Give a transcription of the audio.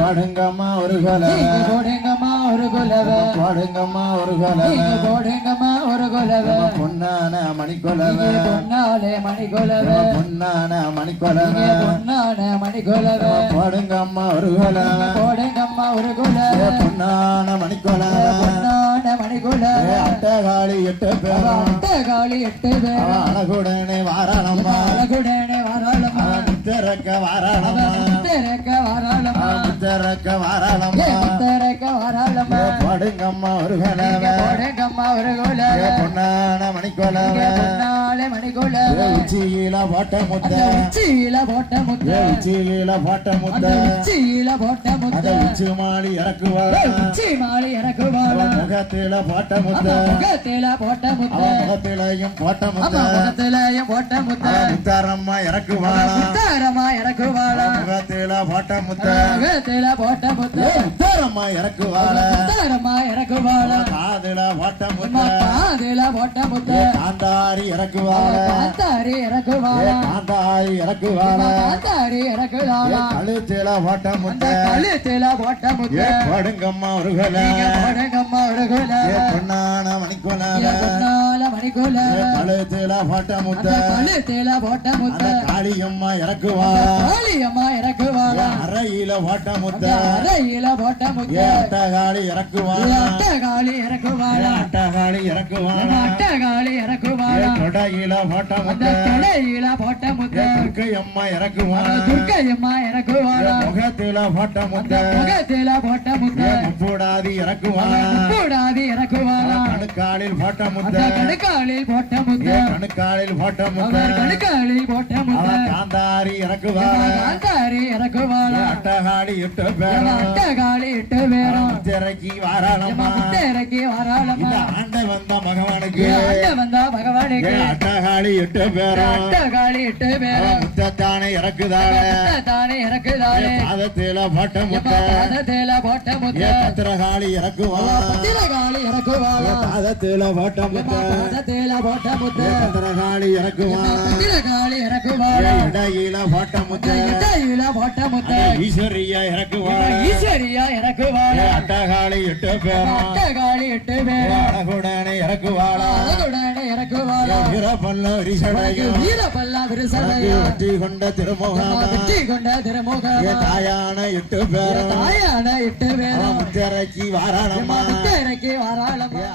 போடுங்கம்மா ஒரு கொலை போடுங்கம்மா ஒரு கொலவை போடுங்கம்மா ஒரு கொலை போடுங்கம்மா ஒரு கொலவை பொன்னான மணிக்கொலவை பொன்னாலே மணிக்கொலவை பொன்னான மணிக்கொலவை பொன்னான மணிக்கொலவை போடுங்கம்மா ஒரு கொலவை போடுங்கம்மா ஒரு கொலவை பொன்னான மணிக்கொலவை பொன்னான மணிக்கொலவை அட்டகாளி 8 பேர் அட்டகாளி 8 பேர் அழகுடனே வாராளம்மா அழகுடனே வாராளம்மா முத்தரக்க வாராளம்மா முத்தரக்க வாராளம்மா முத்தரக்க வாராளம்மா முத்தரக்க வாராளம்மா போடுங்கம்மா ஒரு கொலவை போடுங்கம்மா ஒரு கொலவை பொன்னான மணிக்கொலவை பொன்னாலே மணிக்கொலவை உச்சியில போட்ட முத்த உச்சியில போட்ட முத்த உச்சியில போட்ட முத்த உச்சியில போட்ட முத்த உச்சி மாலி இறக்குவாள் உச்சி மாலி இறக்குவாள் முகத்தில போட்ட முத்த முகத்தில போட்ட முத்த முகத்திலையும் போட்ட முத்த முகத்திலையும் போட்ட முத்த முத்தாரம்மா இறக்குவாள் முத்தாரம்மா இறக்குவாள் முகத்தில போட்ட முத்த முகத்தில போட்ட முத்த முத்தாரம்மா இறக்குவாள் முத்தாரம்மா இறக்குவாள் காதில போட்ட முத்த காதில போட்ட முத்த காந்தாரி இறக்குவாள் காந்தாரி இறக்குவாள் காந்தாரி இறக்குவாள் காந்தாரி இறக்குவாள் கழுத்தில போட்ட முத்த கழுத்தில போட்ட முத்த போடுங்கம்மா ஒரு கொலை போடுங்கம்மா ஒரு கொலை பொன்னான மணிக்கொலவை பொன்னால மணிக்கொலவை கழுத்தில போட்ட முத்த கழுத்தில போட்ட முத்த காளியம்மா இறக்குவாள் காளியம்மா இறக்குவாள் அறையில போட்ட முத்த அறையில போட்ட முத்த அட்டகாளி இறக்குவாள் அட்டகாளி இறக்குவாள் அட்டகாளி இறக்குவாள் அட்டகாளி இறக்குவாள் தொடையில போட்ட முத்த தொடையில போட்ட முத்த துர்க்கையம்மா இறக்குவாள் துர்க்கையம்மா இறக்குவாள் முகத்தில போட்ட முத்த முகத்தில போட்ட முத்த முப்பூடாதி இறக்குவாள் முப்பூடாதி இறக்குவாள் கணுக்காலில் போட்ட முத்த கணுக்காலில் போட்ட முத்த கணுக்காலில் போட்ட முத்த கணுக்காலில் போட்ட முத்த காந்தாரி இறக்குவாள் காந்தாரி இறக்குவாள் அட்டகாளி 8 பேர் அட்டகாளி 8 பேர் திரைக்கு வாராளம்மா திரைக்கு வாராளம்மா ஆண்ட வந்த பகவானுக்கு ஆண்ட வந்த பகவானுக்கு அட்டகாளி 8 பேர் அட்டகாளி 8 பேர் முத்தத்தானே இறக்குதாளே முத்தத்தானே இறக்குதாளே பாதத்தில போட்ட முத்த பாதத்தில போட்ட முத்த பத்திரகாளி இறக்குவாள் பத்திரகாளி இறக்குவாள் பாதத்தில போட்ட முத்த பாதத்தில போட்ட முத்த பத்திரகாளி இறக்குவாள் பத்திரகாளி இறக்குவாள் இடையில போட்ட முத்த இடையில போட்ட முத்த ஈஸ்வரியா இறக்குவாள் ஈஸ்வரியா இறக்குவாள் அட்டகாளி 8 பேர் அட்டகாளி 8 பேர் அழகுடனே இறக்குவாள் அழகுடனே இறக்குவாள் வீரபல்ல விரிசடையும் வீரபல்ல விரிசடையும் வெற்றி கொண்ட திருமுகம் வெற்றி கொண்ட திருமுகம் தாயான 8 பேர் தாயான 8 பேர் முத்திரைக்கு வாராளம்மா முத்திரைக்கு வாராளம்மா